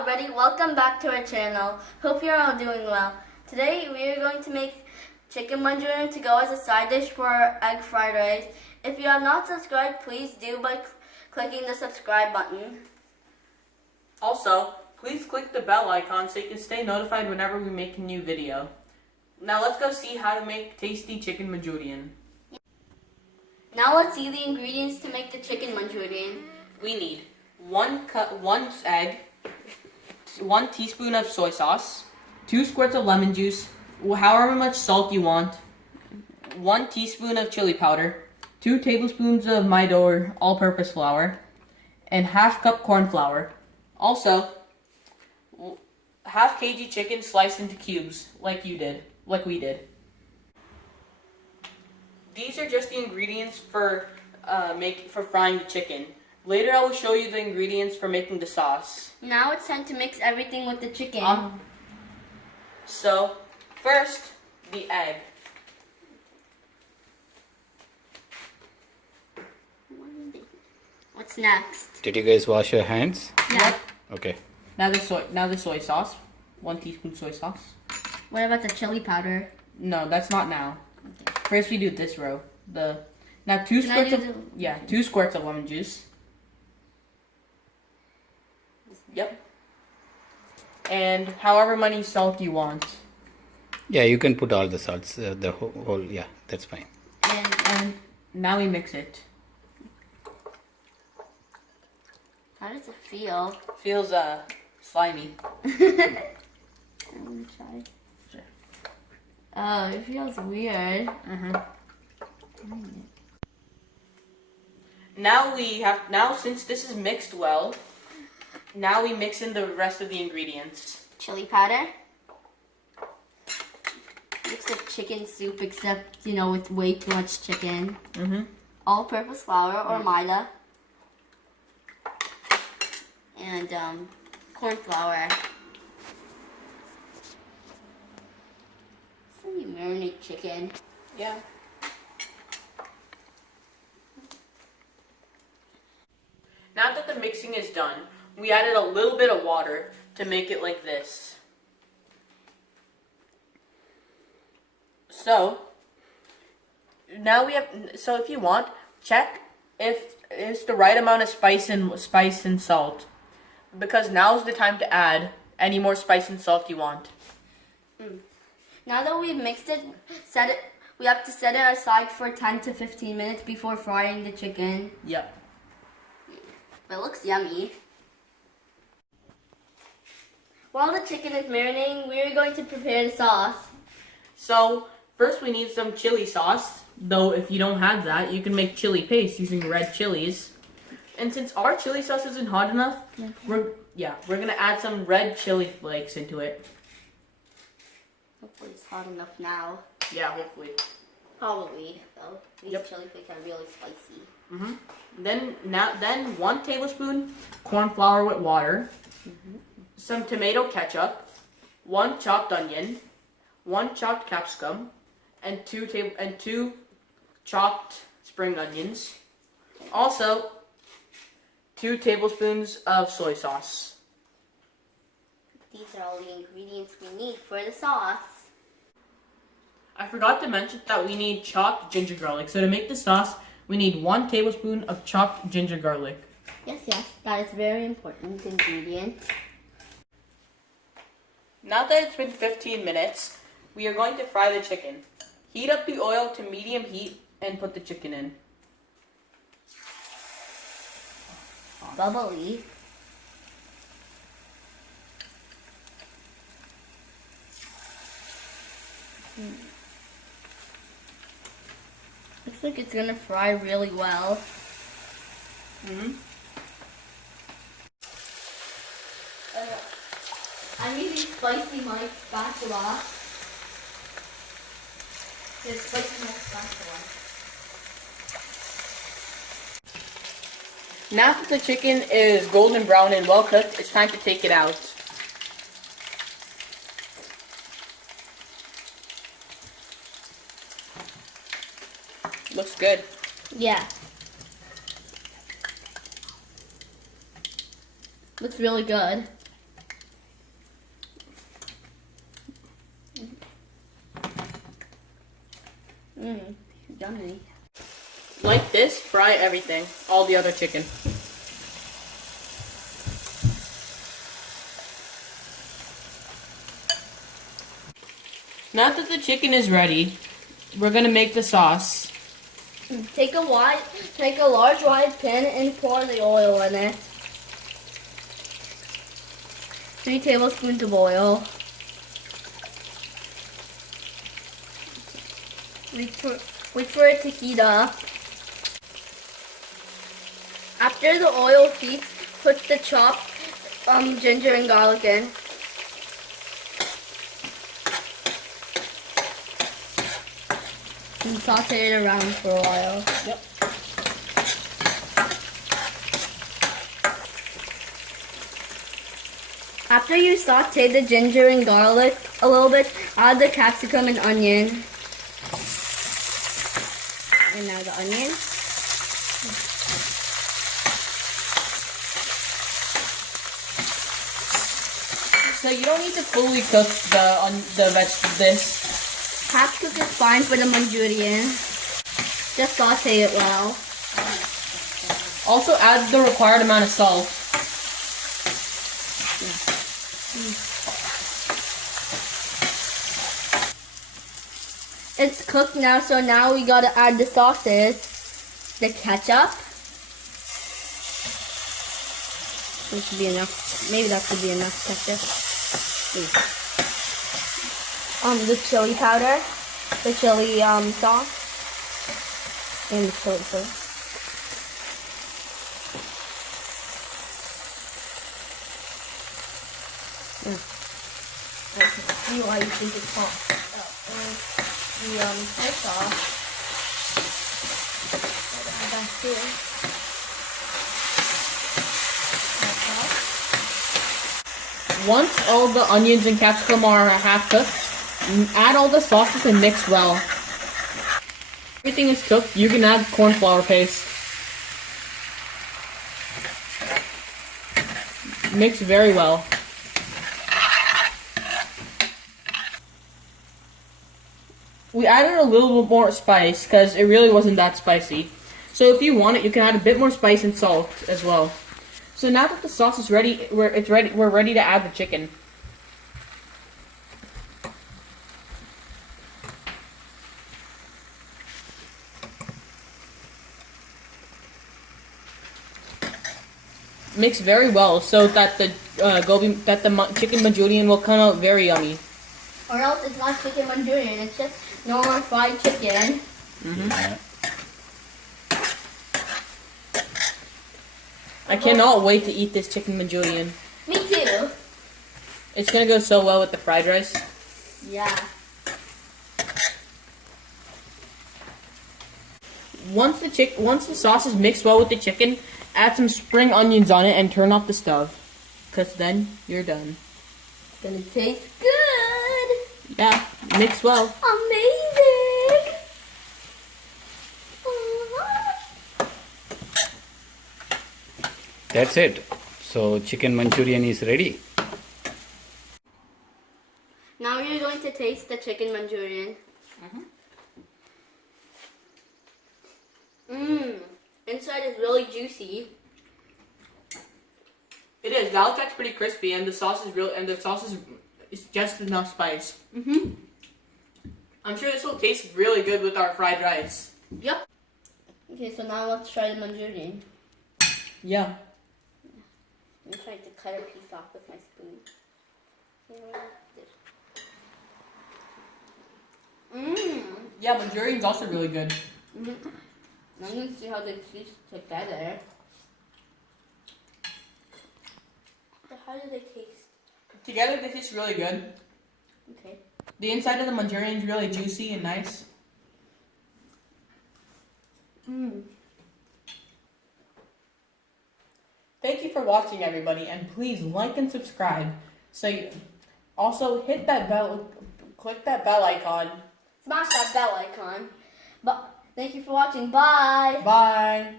already, welcome back to our channel. Hope you're all doing well. Today we are going to make chicken manchurian to go as a side dish for our egg fried rice. If you have not subscribed, please do by clicking the subscribe button. Also, please click the bell icon so you can stay notified whenever we make a new video. Now let's go see how to make tasty chicken manchurian. Now let's see the ingredients to make the chicken manchurian. We need one egg, 1 teaspoon of soy sauce, 2 squirts of lemon juice, however much salt you want, 1 teaspoon of chili powder, 2 tablespoons of Maido or all-purpose flour, and half cup corn flour. Also, half kg chicken sliced into cubes, like we did. These are just the ingredients for frying the chicken. Later, I will show you the ingredients for making the sauce. Now it's time to mix everything with the chicken. So, first, the egg. What's next? Did you guys wash your hands? Yeah. Okay. Now the soy sauce. 1 teaspoon soy sauce. What about the chili powder? No, that's not now. Okay. First, we do this row. Now 2 squirts of lemon juice. Yep. And however many salt you want. Yeah, you can put all the salts, the whole, yeah, that's fine. And now we mix it. How does it feel? Feels slimy. I'm gonna try. Sure. Oh, it feels weird. Now since this is mixed well, now we mix in the rest of the ingredients. Chili powder. Looks like chicken soup, except with way too much chicken. All-purpose flour or Maida. And corn flour. So you marinate chicken. Yeah. Now that the mixing is done, we added a little bit of water to make it like this. So if you want, check if it's the right amount of spice and salt, because now's the time to add any more spice and salt you want. Now that we've mixed it, we have to set it aside for 10 to 15 minutes before frying the chicken. Yep. It looks yummy. While the chicken is marinating, we are going to prepare the sauce. So first we need some chili sauce, though if you don't have that, you can make chili paste using red chilies. And since our chili sauce isn't hot enough, we're gonna add some red chili flakes into it. Hopefully it's hot enough now. Yeah, hopefully. Probably, though. These chili flakes are really spicy. Then 1 tablespoon corn flour with water, some tomato ketchup, 1 chopped onion, 1 chopped capsicum, and 2 chopped spring onions. Also, 2 tablespoons of soy sauce. These are all the ingredients we need for the sauce. I forgot to mention that we need chopped ginger garlic. So to make the sauce, we need 1 tablespoon of chopped ginger garlic. Yes, that is very important ingredient. Now that it's been 15 minutes, we are going to fry the chicken. Heat up the oil to medium heat and put the chicken in. Bubbly. Looks like it's gonna fry really well. I'm using spicy Mike spatula. This spicy Mike spatula. Now that the chicken is golden brown and well cooked, it's time to take it out. Looks good. Yeah. Looks really good. fry everything, all the other chicken. Now that the chicken is ready, we're gonna make the sauce. Take a large wide pan and pour the oil in it. 3 tablespoons of oil. Wait for it to heat up. After the oil heats, put the chopped ginger and garlic in. And saute it around for a while. Yep. After you saute the ginger and garlic a little bit, add the capsicum and onion. And now the onion. So you don't need to fully cook this. Half cook is fine for the Manchurian. Just saute it well. Also add the required amount of salt. It's cooked now, so now we gotta add the sauces. The ketchup. This should be enough. Maybe that should be enough ketchup. The chili powder, the chili sauce, and the chili sauce. I can see why you think it's hot. The soy sauce. Add that too. Once all the onions and capsicum are half cooked, add all the sauces and mix well. Everything is cooked, you can add corn flour paste. Mix very well. We added a little bit more spice because it really wasn't that spicy. So if you want it, you can add a bit more spice and salt as well. So now that the sauce is ready, we're ready to add the chicken. Mix very well so that the chicken Manchurian will come out very yummy. Or else it's not chicken Manchurian, it's just normal fried chicken. Yeah. I cannot wait to eat this chicken Manchurian. Me too. It's gonna go so well with the fried rice. Yeah. Once the sauce is mixed well with the chicken, add some spring onions on it and turn off the stove. Cause then you're done. It's gonna taste good. Yeah, mix well. Amazing. That's it. So chicken Manchurian is ready. Now we're going to taste the chicken Manchurian. Inside is really juicy. It is. The outside's pretty crispy, and the sauce is just enough spice. I'm sure this will taste really good with our fried rice. Yep. Okay, so now let's try the Manchurian. Yeah. I'm trying to cut a piece off with my spoon. Yeah, Manchurian's also really good. I'm gonna see how they taste together. So how do they taste? Together, they taste really good. Okay. The inside of the Manchurian is really juicy and nice. Thank you for watching, everybody, and please like and subscribe. Also hit that bell, click that bell icon. Smash that bell icon. But thank you for watching. Bye. Bye.